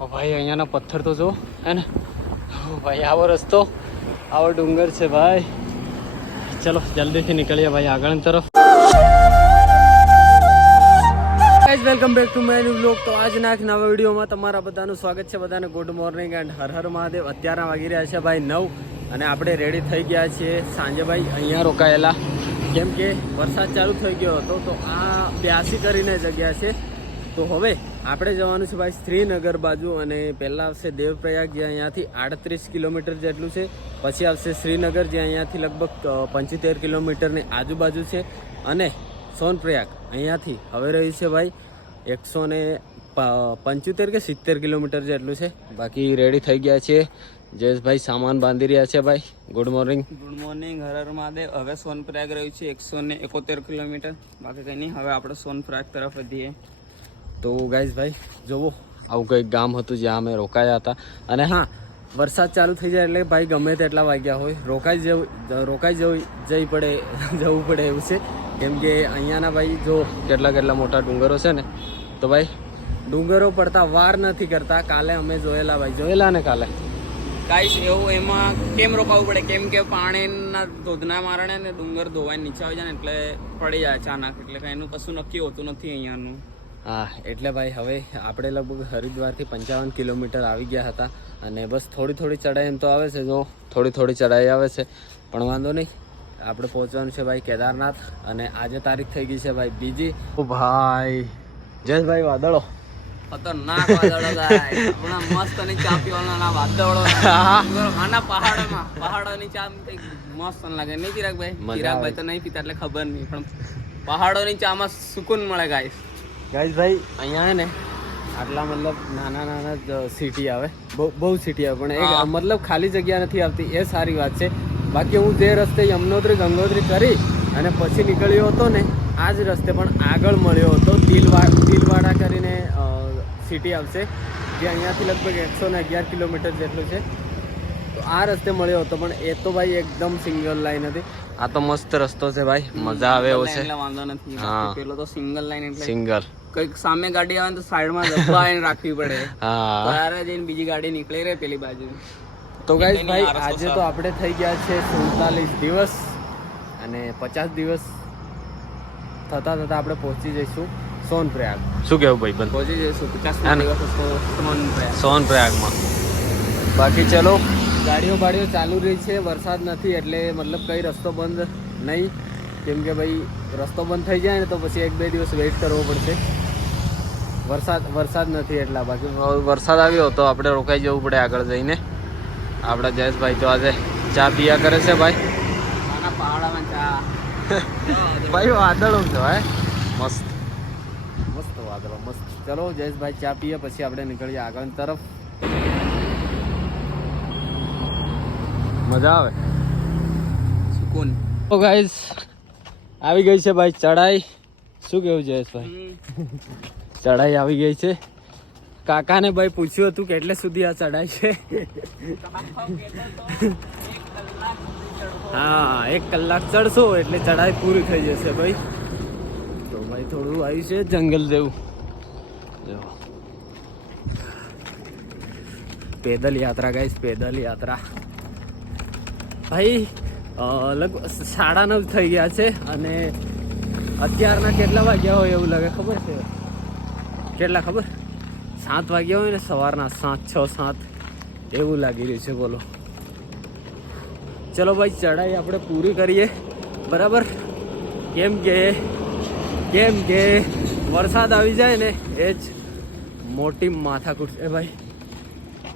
ભાઈ અહીંયાના પથ્થર તો જો હે ને ભાઈ, આવો રસ્તો, આવો ડુંગર છે ભાઈ. ચલો જલ્દીથી નીકળીએ ભાઈ આગળ તરફ. Welcome back to my new vlog. તો આજના એક નવા વિડીયોમાં તમારા બધાનું સ્વાગત છે. બધાને good morning and her Har Mahadev. અત્યારે વાગી રહ્યા છે ભાઈ 9 અને આપણે રેડી થઈ ગયા છીએ સાંજે ભાઈ અહીંયા રોકાયેલા, કેમ કે વરસાદ ચાલુ થઈ ગયો હતો. તો આ 82 કરીને જગ્યા છે. તો હવે આપણે જવાનું છે ભાઈ શ્રીનગર બાજુ, અને પહેલાં આવશે દેવપ્રયાગ જે અહીંયાથી 38 કિલોમીટર જેટલું છે. પછી આવશે શ્રીનગર જે અહીંયાથી લગભગ 75 કિલોમીટરની આજુબાજુ છે, અને સોનપ્રયાગ અહીંયાથી હવે રહ્યું છે ભાઈ 175 કે 70 કિલોમીટર જેટલું છે. બાકી રેડી થઈ ગયા છીએ. જયેશભાઈ સામાન બાંધી રહ્યા છે ભાઈ. Good morning. ગુડ મોર્નિંગ, હર હર મહાદેવ. હવે સોનપ્રયાગ રહ્યું છે 171 કિલોમીટર. બાકી કંઈ નહીં, હવે આપણે સોનપ્રયાગ તરફ વધીએ. તો ગાઈઝ ભાઈ જોવો, આવું કંઈક ગામ હતું જ્યાં અમે રોકાયા હતા. અને હા, વરસાદ ચાલુ થઈ જાય એટલે ભાઈ ગમે તેટલા વાગ્યા હોય રોકાઈ જવું પડે એવું છે. કેમ કે અહીંયાના ભાઈ જો કેટલા મોટા ડુંગરો છે ને, તો ભાઈ ડુંગરો પડતા વાર નથી કરતા. કાલે અમે જોયેલા ને કાલે ગાઈસ એવું એમાં કેમ રોકાવું પડે, કેમ કે પાણીના ધોધના કારણે ને ડુંગર ધોવાઈ નીચે આવી જાય ને એટલે પડી જાય અચાનક. એટલે કંઈ એનું કશું નક્કી હોતું નથી અહીંયાનું. હા, એટલે ભાઈ હવે આપણે લગભગ હરિદ્વારથી 55 કિલોમીટર આવી ગયા હતા, અને બસ થોડી ચડાઈ એમ તો આવે છે. જો થોડી ચડાઈ આવે છે, પણ વાંધો નહીં. આપણે પહોંચવાનું છે ભાઈ કેદારનાથ, અને આજે તારીખ થઈ ગઈ છે ભાઈ બીજી. ઓ ભાઈ જયેશભાઈ, વાદળો ખતરનાક વાદળો ગાય. હમણાં મસ્ત અને ચા પીવાના વાદળો આના પહાડોની ચા કંઈક મસ્ત લાગે નહીં ચિરાગભાઈ તો નહીં પીતા એટલે ખબર નહીં, પણ પહાડોની ચામાં સુકૂન મળે ગાઈસ. ભાઈ અહીંયા ને આટલા મતલબ નાના સિટી આવે, બહુ સિટી આવે, પણ એક મતલબ ખાલી જગ્યા નથી આવતી, એ સારી વાત છે. બાકી હું જે રસ્તે યમનોત્રી ગંગોત્રી કરી અને પછી નીકળ્યો હતો ને, આ જ રસ્તે પણ આગળ મળ્યો હતો દિલવાડા કરીને સિટી આવશે, જે અહીંયાથી લગભગ 111 કિલોમીટર જેટલું છે. તો આ રસ્તે મળ્યો હતો, પણ એ તો ભાઈ એકદમ સિંગલ લાઈન હતી. આ તો મસ્ત રસ્તો છે ભાઈ, મજા આવે એવો છે. વાંધો નથી. હા, પેલો તો સિંગલ લાઈન એટલે સિંગલ. કઈક સામે ગાડી આવે તો સાઈડમાં દબાઈને રાખવી પડે. હા, ત્યારે જઈને બીજી ગાડી નીકળી રહે પેલી બાજુ. તો ગાઈસ ભાઈ આજે તો આપણે થઈ ગયા છે 47 દિવસ, અને 50 દિવસ થતા આપણે પહોંચી જઈશું સોનપ્રયાગ. શું કેવું ભાઈ બંધ? પહોંચી જઈશું 50 દિવસ સોનપ્રયાગમાં. બાકી ચલો, ગાડીઓ ચાલુ રહી છે. વરસાદ નથી એટલે મતલબ કઈ રસ્તો બંધ નહીં, કેમ કે ભાઈ રસ્તો બંધ થઈ જાય ને તો પછી 1-2 દિવસ વેઇટ કરવો પડશે. વરસાદ નથી એટલા. બાકી વરસાદ આવ્યો તો આપણે રોકાઈ જવું પડે આગળ જઈને. આપણા જયેશભાઈ તો આજે ચા પીયા કરે છે ભાઈ. પહાડમાં ચા ભાઈ વાદળો છે ભાઈ, મસ્ત વાદળો મસ્ત. ચલો જયેશભાઈ ચા પીએ, પછી આપણે નીકળીએ આગળ તરફ. મજા આવે, સુકૂન. તો ગાઈસ આવી ગઈ છે ભાઈ ચડાઈ. શું કેવું જયેશભાઈ? ચડાઈ આવી ગઈ છે. કાકાને ભાઈ પૂછ્યું હતું કેટલે સુધી આ ચડાઈ છે. હા, 1 કલાક ચડશો એટલે ચડાઈ પૂરી થઈ જશે ભાઈ. તો ભાઈ થોડું આવ્યું છે જંગલ જેવું. પેદલ યાત્રા ગાઈસ, પેદલ યાત્રા. ભાઈ લગભગ 9:30 થઈ ગયા છે, અને અત્યારના કેટલા વાગ્યા હોય એવું લાગે ખબર છે? કેટલા ખબર? 7 વાગ્યા હોય ને, સવારના 6-7 એવું લાગી રહ્યું છે. બોલો, ચલો ભાઈ ચડાઈ આપણે પૂરી કરીએ, બરાબર? કેમ કે વરસાદ આવી જાય ને એ જ મોટી માથાકૂટ છે ભાઈ.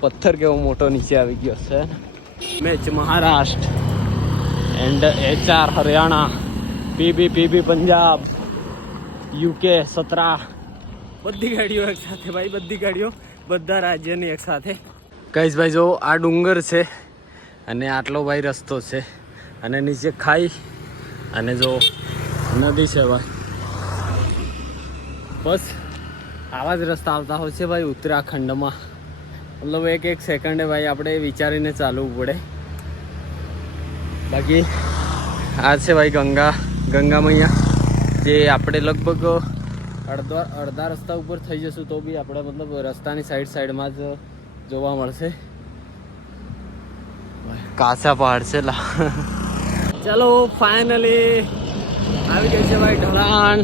પથ્થર કેવો મોટો નીચે આવી ગયો છે. Match Maharashtra and HR Haryana, PB Punjab, UK 17, બધી ગાડીઓ એક સાથે ભાઈ, બધી ગાડીઓ બધા રાજ્યની એક સાથે. કઈશ ભાઈ જો આ ડુંગર છે, અને આટલો ભાઈ રસ્તો છે, અને નીચે ખાઈ, અને જો નદી છે ભાઈ. બસ આવા જ રસ્તા આવતા હોય છે ભાઈ ઉત્તરાખંડમાં. મતલબ એક સેકન્ડે ભાઈ આપણે વિચારીને ચાલવું પડે. બાકી આ છે ભાઈ ગંગા મૈયા, જે આપણે લગભગ અડધા રસ્તા ઉપર થઈ જશું તો બી આપણે મતલબ રસ્તાની સાઈડમાં જ જોવા મળશે. કાસા પહાડ છે લા. ચલો ફાઇનલી આવી ગઈ છે ભાઈ ઢલાણ.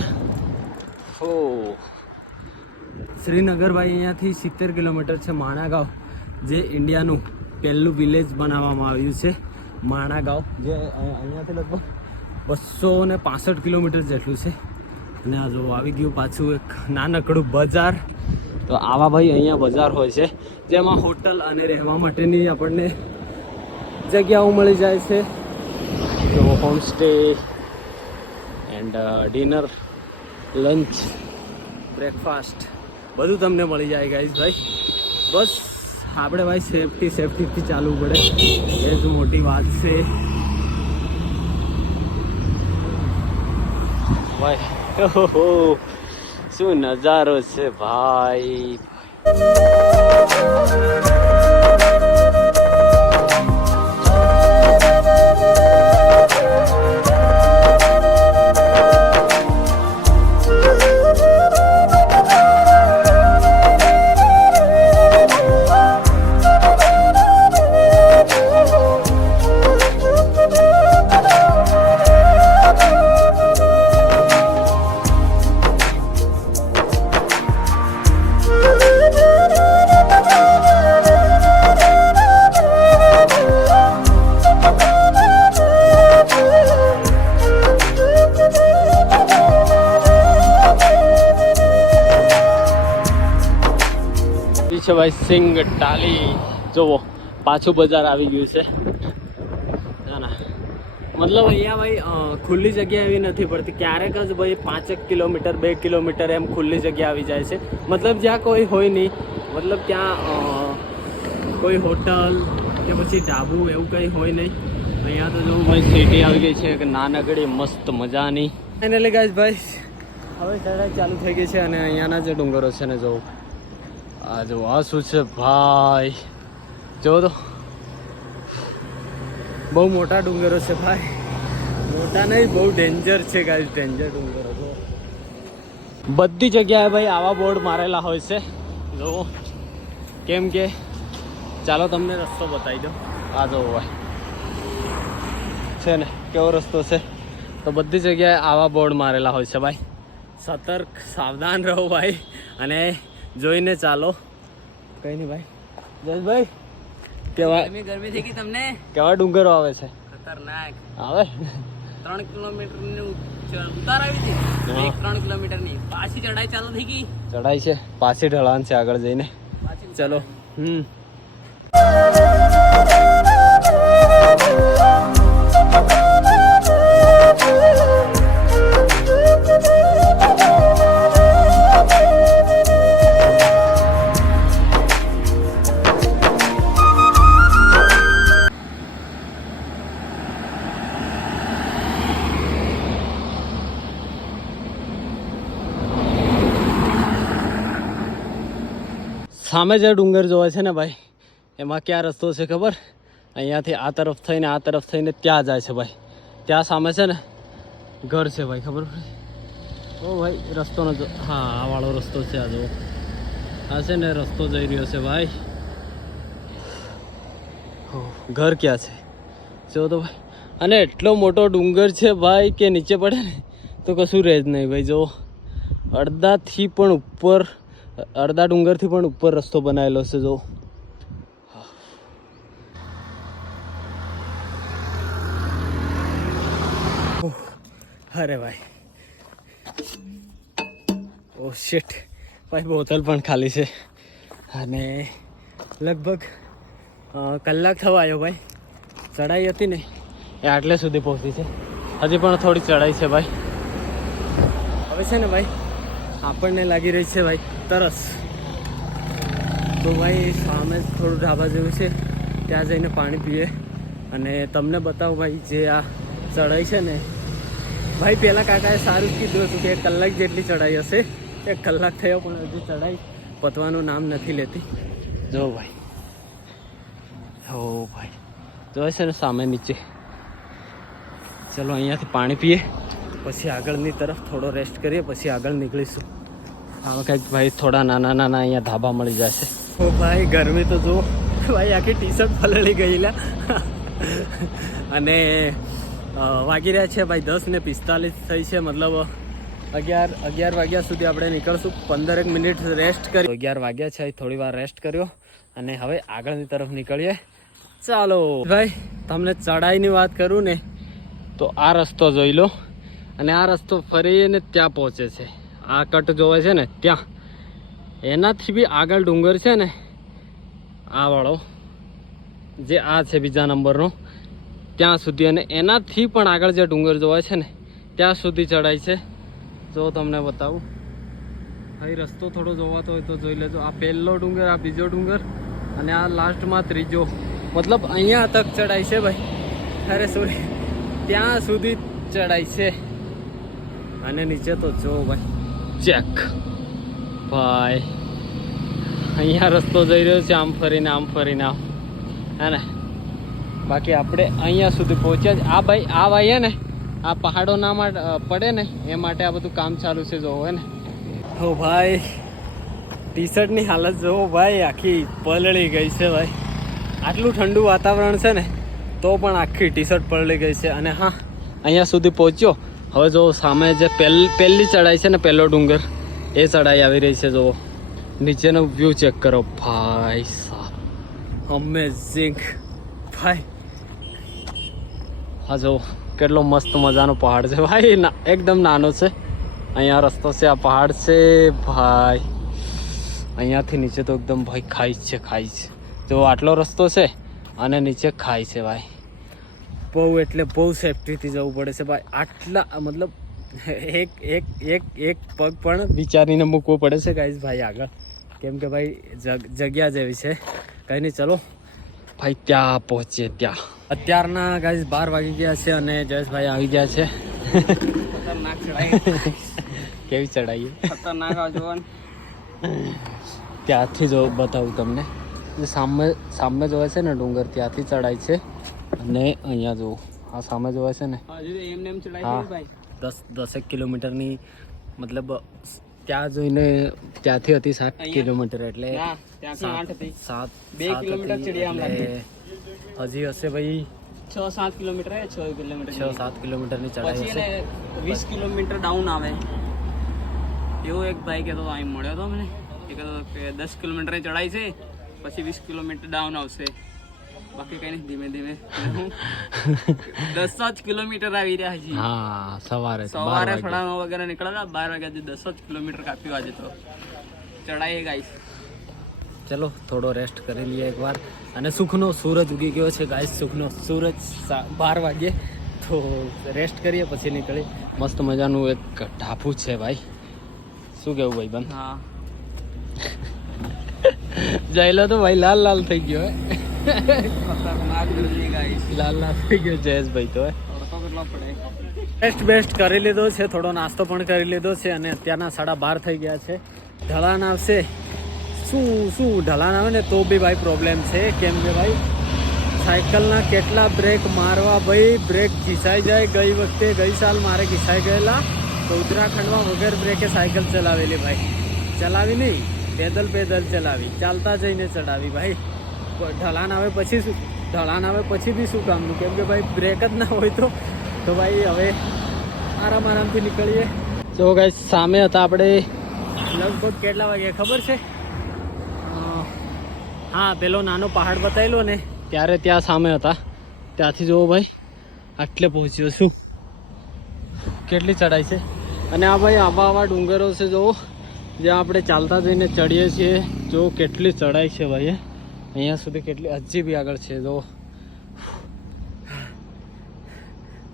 હો શ્રીનગર ભાઈ અહીંયાથી 70 કિલોમીટર છે. માણાગાંવ જે ઇન્ડિયાનું પહેલું વિલેજ બનાવવામાં આવ્યું છે, માણાગાંવ, જે અહીંયાથી લગભગ 265 કિલોમીટર જેટલું છે. અને આ જો આવી ગયું પાછું એક નાનકડું બજાર. તો આવા ભાઈ અહીંયા બજાર હોય છે જેમાં હોટલ અને રહેવા માટેની આપણને જગ્યાઓ મળી જાય છે. તો homestay and dinner, lunch, breakfast બધું તમને મળી જાય ગાઈઝ ભાઈ. બસ આપણે ભાઈ સેફટીથી ચાલવું પડે, એ જ મોટી વાત છે ભાઈ. ઓહો શું નજારો છે ભાઈ. છે ભાઈ સિંગ ટાલી. જોવો પાછું બજાર આવી ગયું છે. ના ના મતલબ અહીંયા ભાઈ ખુલ્લી જગ્યા એવી નથી પડતી. ક્યારેક જ ભાઈ 5 કિલોમીટર 2 કિલોમીટર એમ ખુલ્લી જગ્યા આવી જાય છે. મતલબ જ્યાં કોઈ હોય નહીં, મતલબ ત્યાં કોઈ હોટલ કે પછી ઢાબુ એવું કંઈ હોય નહીં. અહીંયા તો જો ભાઈ સિટી આવી ગઈ છે કે નાનકડી મસ્ત મજાની. ફાઇનલી ગાઈસ ભાઈ હવે ચઢાઈ ચાલુ થઈ ગઈ છે અને અહીંયાના જે ડુંગરો છે ને જોવો. આ જો આ શું છે ભાઈ, જો તો બહુ મોટા ડુંગરો છે ભાઈ. મોટા નહીં, બહુ ડેન્જર છે ગાઈસ, ડેન્જર ડુંગરો. જો બધી જગ્યાએ ભાઈ આવા બોર્ડ મારેલા હોય છે જો, કેમ કે ચાલો તમને રસ્તો બતાવી દો. આ જો ભાઈ છે ને કેવો રસ્તો છે. તો બધી જગ્યાએ આવા બોર્ડ મારેલા હોય છે ભાઈ. સતર્ક, સાવધાન રહો ભાઈ અને જોઈને ચાલો. કઈ નહીં ભાઈ. જયેશભાઈ કેવા ગરમી થઈ ગઈ તમને? કેવા ડુંગરો આવે છે? ખતરનાક આવે. 3 કિલોમીટર ની ઉતાર આવી હતી. 3 કિલોમીટર ની પાછી ચઢાઈ ચાલુ થઈ ગઈ. ચઢાઈ છે, પાછી ઢળાણ છે આગળ જઈને. ચલો સામે જે ડુંગર જોવે છે ને ભાઈ, એમાં ક્યાં રસ્તો છે ખબર? અહીંયાથી આ તરફ થઈને ત્યાં જાય છે ભાઈ. ત્યાં સામે છે ને ઘર છે ભાઈ, ખબર પડે? ઓ ભાઈ રસ્તો ન, હા આ વાળો રસ્તો છે. આ જો આ છે ને રસ્તો જઈ રહ્યો છે ભાઈ. ઘર ક્યાં છે જો તો ભાઈ. અને એટલો મોટો ડુંગર છે ભાઈ કે નીચે પડે ને તો કશું રહે જ નહીં ભાઈ. જો અડધા ડુંગરથી પણ ઉપર રસ્તો બનાવેલો છે જો. અરે ભાઈ ઓ શિટ ભાઈ, બોતલ પણ ખાલી છે અને લગભગ કલાક થવા આવ્યો ભાઈ. ચઢાઈ હતી ને એ આટલે સુધી પહોંચી છે. હજી પણ થોડી ચઢાઈ છે ભાઈ. હવે છે ને ભાઈ આપણને લાગી રહી છે ભાઈ તરસ. તો ભાઈ સામે થોડું ઢાબા જેવું છે, ત્યાં જઈને પાણી પીએ અને તમને બતાવું ભાઈ જે આ ચઢાઈ છે ને ભાઈ. પહેલાં કાકાએ સારું કીધું હતું કે 1 કલાક જેટલી ચઢાઈ હશે. 1 કલાક થયો પણ હજી ચઢાઈ પતવાનું નામ નથી લેતી. જો ભાઈ, હો ભાઈ જોવે છે ને સામે નીચે. ચલો અહીંયાથી પાણી પીએ, પછી આગળની તરફ થોડો રેસ્ટ કરીએ, પછી આગળ નીકળીશું. હા કંઈક ભાઈ થોડા નાના નાના અહીંયા ધાબા મળી જશે. ઓ ભાઈ ગરમી તો જુઓ ભાઈ, આખી ટી શર્ટ પલળી ગયેલા. અને વાગી રહ્યા છે ભાઈ 10:45 થઈ છે, મતલબ 11 વાગ્યા સુધી આપણે નીકળશું. 15 મિનિટ રેસ્ટ કરી, 11 વાગ્યા છે, થોડી વાર રેસ્ટ કર્યો અને હવે આગળની તરફ નીકળીએ. ચાલો ભાઈ, તમને ચઢાઈની વાત કરું ને તો આ રસ્તો જોઈ લો, અને આ રસ્તો ફરીને ત્યાં પહોંચે છે. આ કટ જોવે છે ને ત્યાં, એનાથી બી આગળ ડુંગર છે ને, આ વાળો જે આ છે બીજા નંબરનો, ત્યાં સુધી, અને એનાથી પણ આગળ જે ડુંગર જોવાય છે ને ત્યાં સુધી ચડાય છે. જો તમને બતાવું ભાઈ, રસ્તો થોડો જોવાતો હોય તો જોઈ લેજો. આ પહેલો ડુંગર, આ બીજો ડુંગર, અને આ લાસ્ટમાં ત્રીજો. મતલબ અહીંયા તક ચડાય છે ભાઈ. અરે સોરી, ત્યાં સુધી ચડાય છે. અને નીચે તો જો ભાઈ, ચેક ભાઈ, અહીંયા રસ્તો જઈ રહ્યો છે આમ ફરીને આમ, હે ને. બાકી આપણે અહીંયા સુધી પહોંચ્યા જ. આ ભાઈ હે ને, આ પહાડો ના માટે પડે ને એ માટે આ બધું કામ ચાલુ છે, જોવો હે ને. હો ભાઈ, ટી શર્ટની હાલત જોવો ભાઈ, આખી પલળી ગઈ છે ભાઈ. આટલું ઠંડુ વાતાવરણ છે ને તો પણ આખી ટી શર્ટ પલળી ગઈ છે. અને હા, અહીંયા સુધી પહોંચ્યો. હવે જો સામે જે પહેલી ચડાઈ છે ને, પહેલો ડુંગર, એ ચડાઈ આવી રહી છે. જુઓ નીચેનો વ્યૂ ચેક કરો ભાઈ સાહેબ, અમેઝિંગ ભાઈ. હા જો કેટલો મસ્ત મજાનો પહાડ છે ભાઈ, એકદમ નાનો છે. અહીંયા રસ્તો છે, આ પહાડ છે ભાઈ. અહીંયાથી નીચે તો એકદમ ભાઈ ખાઈ છે. જો આટલો રસ્તો છે અને નીચે ખાઈ છે ભાઈ. બહુ એટલે બહુ સેફટીથી જવું પડે છે ભાઈ. આટલા મતલબ એક પગ પણ વિચારીને મૂકવો પડે છે ગાઈઝ ભાઈ આગળ, કેમ કે ભાઈ જગ્યા જેવી છે. કંઈ નહીં, ચલો ભાઈ ત્યાં પહોંચીએ. ત્યાં અત્યારના ગાઈઝ 12 વાગી ગયા છે અને જયેશભાઈ આવી ગયા છે. ખતરનાક ચડાઈ. કેવી ચડાઈએ? ખતરનાક. ત્યાંથી જો બતાવું તમને, જે સામે જોવે છે ને ડુંગર, ત્યાંથી ચડાય છે. અને અહીંયા જો આ સામે જોવે છે ને, હા 10 કિલોમીટરની, મતલબ ત્યાં જોઈને ત્યાંથી હતી 7 કિલોમીટર, એટલે 2 કિલોમીટર હજી હશે ભાઈ 6-7 કિલોમીટર. 6-7 કિલોમીટરની ચડાઈ હશે. 20 કિલોમીટર ડાઉન આવે એવો એક ભાઈ કહેતો અહીં મળ્યો હતો મને. એ કહેતો કે 10 કિલોમીટર ચડાઈ છે, પછી 20 કિલોમીટર ડાઉન આવશે. બાકી કઈ નહીં, ધીમે ધીમે 10 જ કિલોમીટર આવી રહ્યા છે. હા, સવારે 9:30 વાગે નીકળ્યા, 12 વાગ્યા 10 જ કિલોમીટર કાપ્યું આજે તો. ચડાઈએ ગાઈસ. ચલો થોડો રેસ્ટ કરી લઈએ એકવાર. અને સુખનો સૂરજ ઉગી ગયો છે ગાઈસ, સુખનો સૂરજ 12 વાગ્યે. તો રેસ્ટ કરીએ પછી નીકળી. મસ્ત મજાનું એક ઢાબુ છે ભાઈ. શું કેવું ભાઈ બંધ? હા, જયલો તો ભાઈ લાલ થઈ ગયો. ખતરનાક જલ્દી ગાઈસ. લાલ થઈ ગયો જયેશભાઈ તો. કેટલો પડે. રેસ્ટ બેસ્ટ કરી લીધો છે, થોડો નાસ્તો પણ કરી લીધો છે, અને અત્યારના 12:30 થઈ ગયા છે. ઢલાન આવશે, શું ઢલાન આવે ને તો બી ભાઈ પ્રોબ્લેમ છે, કેમ કે ભાઈ સાયકલના કેટલા બ્રેક મારવા ભાઈ, બ્રેક ઘીસાઈ જાય. ગઈ સાલ મારે ઘીસાઈ ગયેલા. તો ઉત્તરાખંડમાં વગર બ્રેકે સાયકલ ચલાવેલી ભાઈ. ચલાવી નહીં, પેદલ ચલાવી, ચાલતા જઈને ચડાવી ભાઈ. ઢલાન આવે પછી બી શું કામનું, કેમ કે ભાઈ બ્રેક જ ના હોય તો ભાઈ હવે આરામથી નીકળીએ. તો ગાઈસ સામે હતા આપણે લગભગ કેટલા વાગે ખબર છે? હા, પેલો નાનો પહાડ બતાવેલો ને ત્યારે ત્યાં સામે હતા. ત્યાંથી જોવો ભાઈ આટલે પહોંચ્યો છું. કેટલી ચડાઈ છે. અને આ ભાઈ આવા ડુંગરો છે જોવો, જ્યાં આપણે ચાલતા જઈને ચડીએ છીએ. જો કેટલી ચડાઈ છે ભાઈ, અહીંયા સુધી કેટલી, હજી બી આગળ છે જો.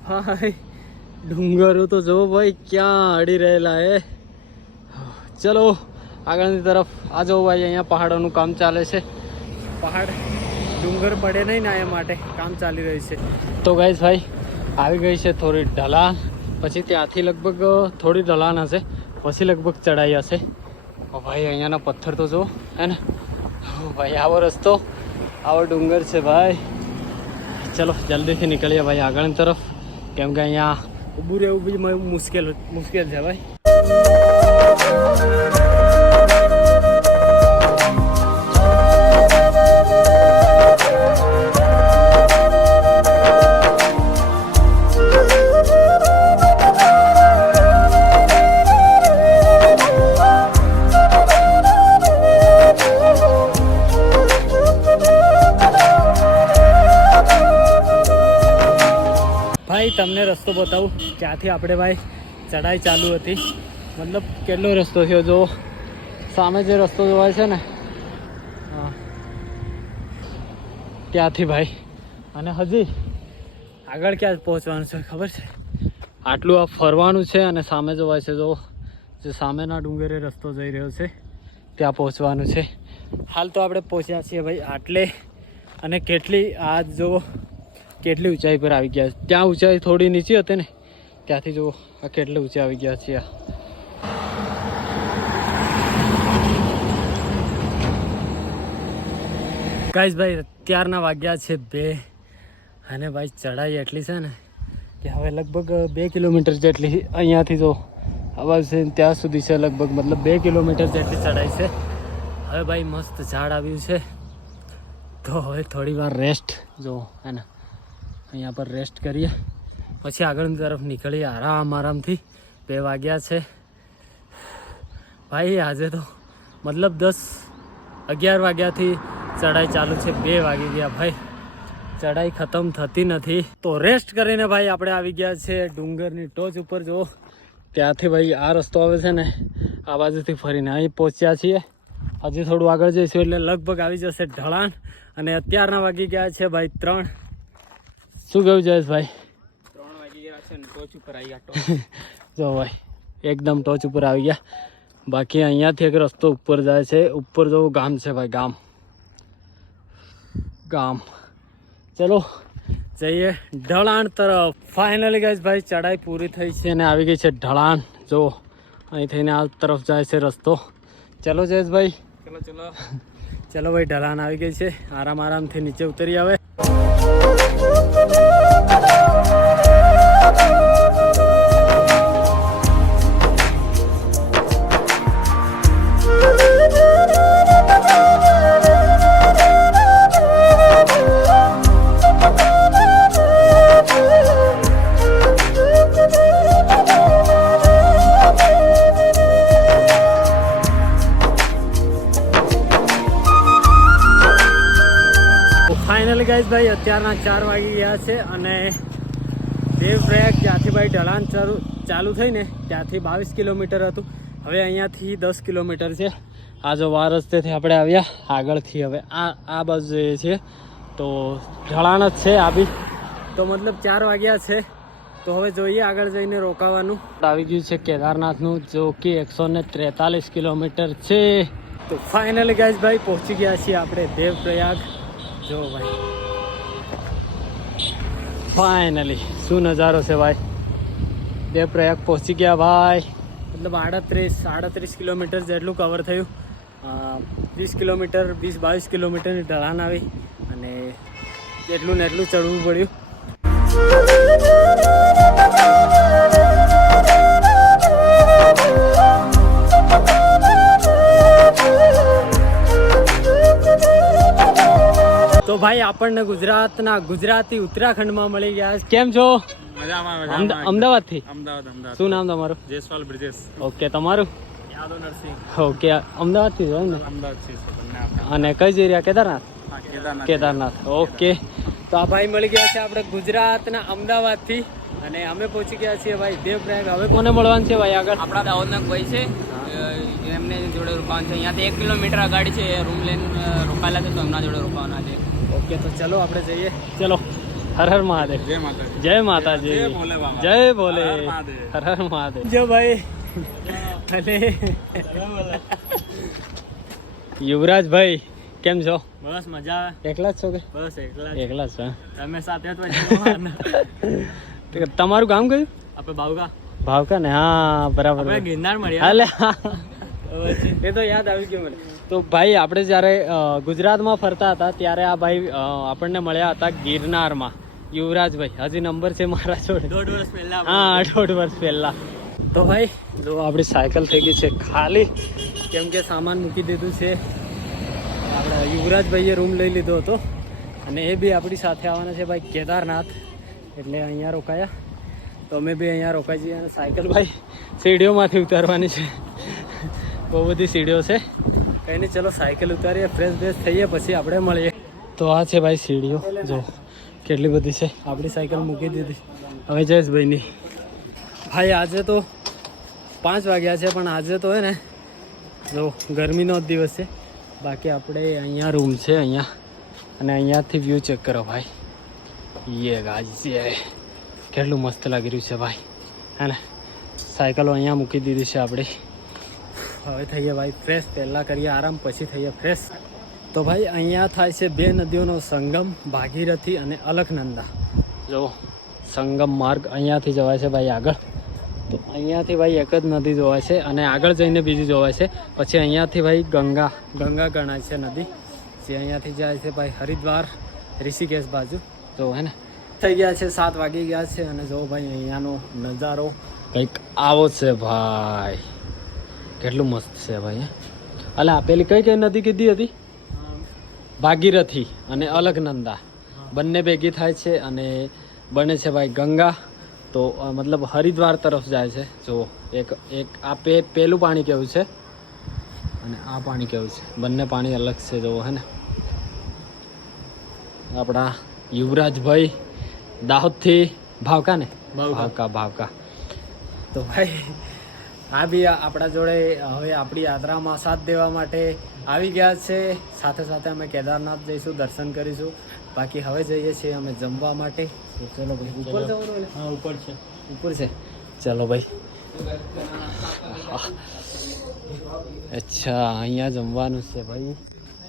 ભાઈ ડુંગરો તો જો ભાઈ ક્યાં અડી રહેલા હે. ચલો આગળની તરફ આ જો ભાઈ, અહીંયા પહાડોનું કામ ચાલે છે. પહાડ ડુંગર પડે નહીં ને એ માટે કામ ચાલી રહ્યું છે. તો ગાઈસ ભાઈ આવી ગઈ છે થોડી ઢલાન, પછી ત્યાંથી લગભગ થોડી ઢલાન હશે, પછી લગભગ ચડાઈ હશે. ભાઈ અહીંયાના પથ્થર તો જો, હે ને ભાઈ. આવો રસ્તો, આવો ડુંગર છે ભાઈ. ચલો જલ્દીથી નીકળીએ ભાઈ આગળની તરફ, કેમ કે અહીંયા ઊભું રહેવું બી મુશ્કેલ છે ભાઈ. તમને રસ્તો બતાવું ક્યાંથી આપણે ભાઈ ચડાઈ ચાલુ હતી, મતલબ કેટલો રસ્તો થયો. જો સામે જે રસ્તો જોવાય છે ને ત્યાંથી ભાઈ, અને હજી આગળ ક્યાં પહોંચવાનું છે ખબર છે? આટલું આ ફરવાનું છે અને સામે જોવાય છે જો જે સામેના ડુંગરે રસ્તો જઈ રહ્યો છે ત્યાં પહોંચવાનું છે. હાલ તો આપણે પહોંચ્યા છીએ ભાઈ આટલે, અને કેટલી આ જો કેટલી ઊંચાઈ પર આવી ગયા. ત્યાં ઊંચાઈ થોડી નીચી હતી ને, ત્યાંથી જો આ કેટલી ઊંચે આવી ગયા છીએ. ગાઈસ ભાઈ અત્યારના વાગ્યા છે 2, અને ભાઈ ચઢાઈ એટલી છે ને કે હવે લગભગ 2 કિલોમીટર જેટલી અહીંયાથી જો આવાજ છે ત્યાં સુધી છે લગભગ, મતલબ 2 કિલોમીટર જેટલી ચઢાઈ છે. હવે ભાઈ મસ્ત ઝાડ આવ્યું છે, તો હવે થોડી વાર રેસ્ટ જો હે ને અહીંયા પર રેસ્ટ કરીએ, પછી આગળની તરફ નીકળીએ આરામથી. 2 વાગ્યા છે ભાઈ. આજે તો મતલબ 10-11 વાગ્યાથી ચઢાઈ ચાલુ છે, 2 વાગી ગયા ભાઈ. ચઢાઈ ખતમ થતી નથી. તો રેસ્ટ કરીને ભાઈ આપણે આવી ગયા છે ડુંગરની ટોચ ઉપર. જો ત્યાંથી ભાઈ આ રસ્તો આવે છે ને, આ બાજુથી ફરીને અહીં પહોંચ્યા છીએ. હજી થોડું આગળ જઈશું એટલે લગભગ આવી જશે ઢળાણ. અને અત્યારના વાગી ગયા છે ભાઈ 3. શું કહ્યું જયેશભાઈ? 3 વાગી ગયા છે ને ટોચ ઉપર આવી ગયા. જો ભાઈ એકદમ ટોચ ઉપર આવી ગયા. બાકી અહીંયાથી એક રસ્તો ઉપર જાય છે. ઉપર જો ગામ છે ભાઈ, ગામ. ચલો જઈએ ઢળાણ તરફ. ફાઇનલી ગાઈસ ભાઈ ચઢાઈ પૂરી થઈ છે અને આવી ગઈ છે ઢળાણ. જો અહીં થઈને આ તરફ જાય છે રસ્તો. ચલો જયેશભાઈ, ચલો ભાઈ ઢલાન આવી ગઈ છે. આરામથી નીચે ઉતરી આવે. ફાઇનલી ગાઈસ ભાઈ અત્યારના 4 વાગી ગયા છે, અને દેવપ્રયાગ જ્યાંથી ભાઈ ઢલાન ચાલુ થઈ ને ત્યાંથી 22 કિલોમીટર હતું. હવે અહીંયાથી 10 કિલોમીટર છે. આ જો આ રસ્તેથી આપણે આવ્યા આગળથી, હવે આ બાજુ જઈએ છીએ તો ઢલાણ જ છે આ બી. તો મતલબ 4 વાગ્યા છે, તો હવે જોઈએ આગળ જઈને રોકાવાનું. આવી ગયું છે કેદારનાથનું, જો કે 143 કિલોમીટર છે. તો ફાઇનલી ગાઈસ ભાઈ પહોંચી ગયા છીએ આપણે દેવપ્રયાગ. જો ભાઈ ફાઇનલી શું નજારો છે ભાઈ. દેવપ્રયાગ પહોંચી ગયા ભાઈ. મતલબ 38 કિલોમીટર જેટલું કવર થયું. 20 કિલોમીટર 22 કિલોમીટરની ઢલાન આવી, અને એટલું ને એટલું ચડવું પડ્યું. તો ભાઈ આપણને ગુજરાતી ઉત્તરાખંડમાં મળી ગયા. કેમ છો? અમદાવાદ થી. શું નામ તમારું? જયસ્વાલ બ્રિજેશ. ઓકે, તમારું? યાદવ નરસિંહ. ઓકે, અમદાવાદ થી હોય ને? અમદાવાદ થી. અને કઈ જગ્યા? કેદારનાથ. કેદારનાથ. ઓકે, તો આ ભાઈ મળી ગયા છે આપણે ગુજરાતના અમદાવાદ થી, અને અમે પહોંચી ગયા છીએ ભાઈ દેવપ્રયાગ. હવે કોને મળવાનું છે ભાઈ આગળ? આપણા દાહોદના ભાઈ છે, એમને જોડે રોકાવાનું છે. અહીંયાથી 1 કિલોમીટર ગાડી છે, રૂમ લઈને રોકાયેલા છે, તો એમના જોડે રોકાવાના છે. ઓકે, તો ચલો આપણે જઈએ. ચલો. હર હર મહાદેવ. જય માતાજી. જય ભોલે. હર હર મહાદેવ. જો ભાઈ અને યુવરાજભાઈ કેમ છો? બસ મજા આવે. એકલા જ છો કે? બસ એકલા જ છો. તમે સાથે તમારું ગામ કયું? આપણે ભાવકા ને? હા બરાબર. ગિરનાર મળ્યા. હાલે એ તો યાદ આવી ગયું મને. તો ભાઈ આપણે જ્યારે ગુજરાતમાં ફરતા હતા ત્યારે આ ભાઈ આપણને મળ્યા હતા ગિરનારમાં. યુવરાજભાઈ, હજી નંબર છે મારા જોડે. 1.5 વર્ષ પહેલા. હા, 1.5 વર્ષ પહેલા. તો ભાઈ જો આપણી સાયકલ થઈ ગઈ છે ખાલી, કેમ કે સામાન મૂકી દીધું છે. આપણે યુવરાજભાઈએ રૂમ લઈ લીધો હતો, અને એ બી આપણી સાથે આવવાના છે ભાઈ કેદારનાથ, એટલે અહીંયા રોકાયા. તો અમે બી અહીંયા રોકાઈ જઈએ. અને સાયકલ ભાઈ સીડીઓમાંથી ઉતારવાની છે, બહુ બધી સીડીઓ છે. કંઈ નહીં, ચલો સાયકલ ઉતારીએ, ફ્રેશ થઈએ, પછી આપણે મળીએ. તો આ છે ભાઈ સીડીઓ, જો કેટલી બધી છે. આપણી સાયકલ મૂકી દીધી હવે જયેશભાઈની ભાઈ આજે તો 5 વાગ્યા છે, પણ આજે તો હે ને જો ગરમીનો જ દિવસ છે. બાકી આપણે અહીંયા રૂમ છે અહીંયા, અને અહીંયાથી વ્યૂ ચેક કરો ભાઈ. યે ગાજ છે, કેટલું મસ્ત લાગી રહ્યું છે ભાઈ, હે ને. સાયકલો અહીંયા મૂકી દીધી છે આપણી. હવે થઈએ ભાઈ ફ્રેશ, પહેલાં કરીએ આરામ, પછી થઈએ ફ્રેશ. તો ભાઈ અહીંયા થાય છે 2 નદીઓનો સંગમ, ભાગીરથી અને અલકનંદા. જો સંગમ માર્ગ અહીંયાથી જવાય છે ભાઈ આગળ. તો અહીંયાથી ભાઈ એક જ નદી જોવાય છે, અને આગળ જઈને બીજી જોવાય છે. પછી અહીંયાથી ભાઈ ગંગા ગણાય છે નદી, જે અહીંયાથી જાય છે ભાઈ હરિદ્વાર, ઋષિકેશ બાજુ. જો હે ને થઈ ગયા છે 7 વાગી ગયા છે, અને જો ભાઈ અહીંયાનો નજારો કંઈક આવો છે ભાઈ. કેટલું મસ્ત છે ભાઈ. અલા પેલી કઈ નદી કીધી હતી? ભાગીરથી અને અલકનંદા બંને ભેગી થાય છે અને બને છે ભાઈ ગંગા. તો મતલબ હરિદ્વાર તરફ જાય છે. જો એક આ પેલું પાણી કેવું છે અને આ પાણી કેવું છે, બંને પાણી અલગ છે. જો હે ને આપણા યુવરાજભાઈ દાહોદથી ભાવકા ને ભાવકા. તો ભાઈ આ બી આપણા જોડે હવે આપણી યાત્રામાં સાથ દેવા માટે આવી ગયા છે. સાથે સાથે અમે કેદારનાથ જઈશું, દર્શન કરીશું. બાકી હવે જઈએ છીએ અમે જમવા માટે. તો ચલો ભાઈ ઉપર જવાનું? હા ઉપર છે. ચલો ભાઈ. અચ્છા અહીંયા જમવાનું છે ભાઈ.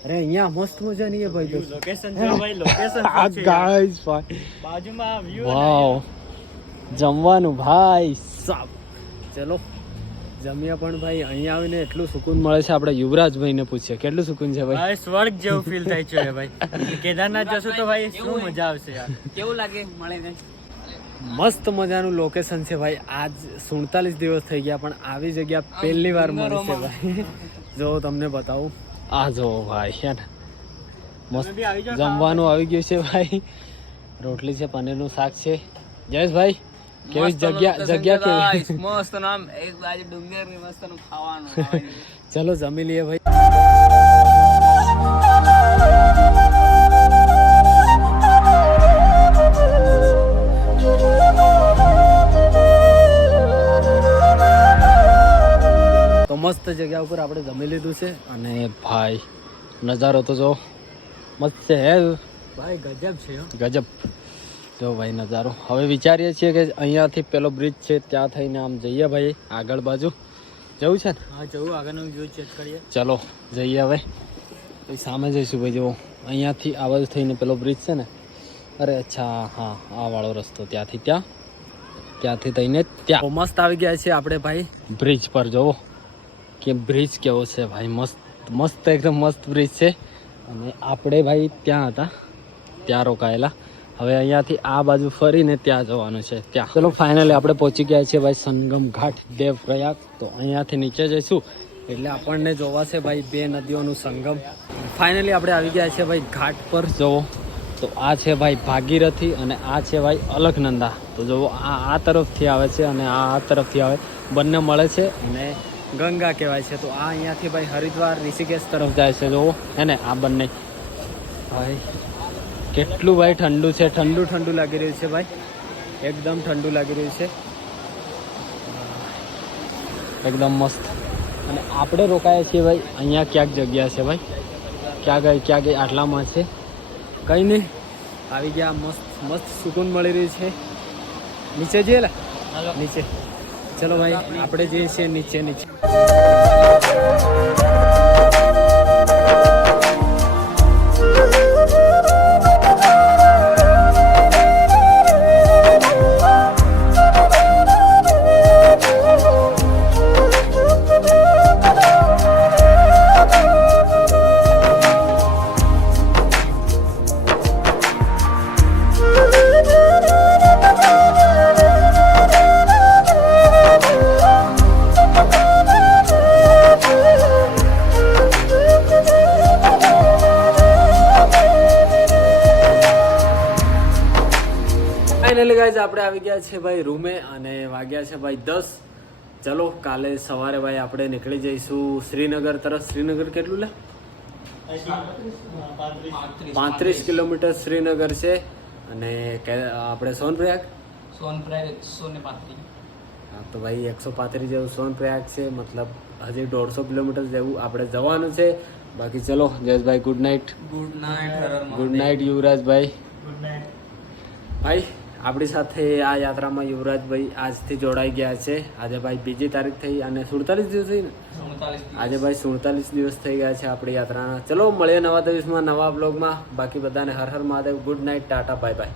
અરે અહીંયા મસ્ત મજાની છે ભાઈ. લોકેશન છે ભાઈ, લોકેશન આ ગાઈસ ભાઈ બાજુમાં વ્યૂ. વાવ જમવાનું ભાઈ સાબ. ચલો જમ્યા પણ ભાઈ. અહીંયા આવીને એટલું સુકૂન મળે છે. આપણે યુવરાજભાઈને પૂછીએ કેટલું સુકૂન છે ભાઈ. સ્વર્ગ જેવું ફીલ થાય છે ભાઈ. કેદારનાથ જશું તો ભાઈ શું મજા આવશે યાર. કેવું લાગે મળે? મસ્ત મજાનું લોકેશન છે ભાઈ. આજ 47 દિવસ થઈ ગયા, પણ આવી જગ્યા પહેલી વાર મળી છે ભાઈ. જો તમને બતાવું, આ જો ભાઈ હે ને મસ્ત જમવાનું આવી ગયું છે ભાઈ. રોટલી છે, પનીરનું શાક છે. જયેશભાઈ કેવી જગ્યા કેવી મસ્ત નામ, એક બાજુ ડુંગર ની મસ્ત નું ખાવાનું. ચલો જમી લઈએ ભાઈ. તો મસ્ત જગ્યા ઉપર આપણે જમી લીધું છે, અને ભાઈ નજારો તો જો મસ્ત છે હે ભાઈ. ગજબ છે, ગજબ. જો ભાઈ નજારો. હવે વિચારીએ છીએ કે અહીંયાથી પેલો બ્રિજ છે ત્યાં થઈને આમ જઈએ ભાઈ આગળ બાજુ. જવું છે ને? હા જવું. આગળનું વ્યૂ ચેક કરીએ. ચલો જઈએ હવે. સામે જઈશું ભાઈ. જો અહીંયાથી આ બાજુ થઈને પેલો બ્રિજ છે ને. અરે અચ્છા હા, આ વાળો રસ્તો ત્યાંથી થઈને ત્યાં મસ્ત આવી ગયા છે આપણે ભાઈ બ્રિજ પર. જોવો કે બ્રિજ કેવો છે ભાઈ. મસ્ત એકદમ મસ્ત બ્રિજ છે. અને આપણે ભાઈ ત્યાં હતા, ત્યાં રોકાયેલા. હવે અહીંયાથી આ બાજુ ફરીને ત્યાં જવાનું છે ત્યાં. ચલો ફાઇનલી આપણે પહોંચી ગયા છીએ ભાઈ સંગમ ઘાટ દેવપ્રયાગ. તો અહીંયાથી નીચે જઈશું એટલે આપણને જોવા છે ભાઈ 2 નદીઓનું સંગમ. ફાઇનલી આપણે આવી ગયા છે ભાઈ ઘાટ પર. જુઓ તો આ છે ભાઈ ભાગીરથી અને આ છે ભાઈ અલકનંદા. તો જુઓ આ તરફથી આવે છે અને આ તરફથી આવે, બંને મળે છે અને ગંગા કહેવાય છે. તો આ અહીંયાથી ભાઈ હરિદ્વાર ઋષિકેશ તરફ જાય છે. જુઓ હે ને આ બંને ભાઈ. કેટલું ભાઈ ઠંડુ છે, ઠંડુ લાગી રહ્યું છે ભાઈ. એકદમ ઠંડુ લાગી રહ્યું છે, એકદમ મસ્ત. અને આપણે રોકાયા છીએ ભાઈ અહીંયા ક્યાંક જગ્યા છે ભાઈ. ક્યાં ગઈ આટલામાં છે. કંઈ નહીં, આવી ગયા. મસ્ત સુકૂન મળી રહ્યું છે. નીચે જઈએ નીચે. ચલો ભાઈ આપણે જઈએ છીએ નીચે. ફાઇનલી ગાઈઝ આપણે આવી ગયા છે ભાઈ રૂમે, અને વાગ્યા છે ભાઈ 10. ચલો કાલે સવારે ભાઈ આપણે નીકળી જઈશું શ્રીનગર તરફ. શ્રીનગર કેટલું લે? 35 કિલોમીટર શ્રીનગર છે. અને આપણે સોનપ્રયાગ સોનપ્રયાગ 135. હા તો ભાઈ 135 જેવું સોનપ્રયાગ છે, મતલબ હજી 150 કિલોમીટર જેવું આપણે જવાનું છે. બાકી ચલો Jayeshbhai good night. Good night. Good night Yuvrajbhai. Good night ભાઈ. આપણી સાથે આ યાત્રામાં યુવરાજભાઈ આજથી જોડાઈ ગયા છે. આજે ભાઈ બીજી તારીખ થઈ અને 47 દિવસ થઈ ને. 47. આજે ભાઈ 47 દિવસ થઈ ગયા છે આપણી યાત્રાના. ચલો મળીએ નવા દિવસમાં નવા બ્લોગમાં. બાકી બધાને Har Har Mahadev. Good night, tata, bye by.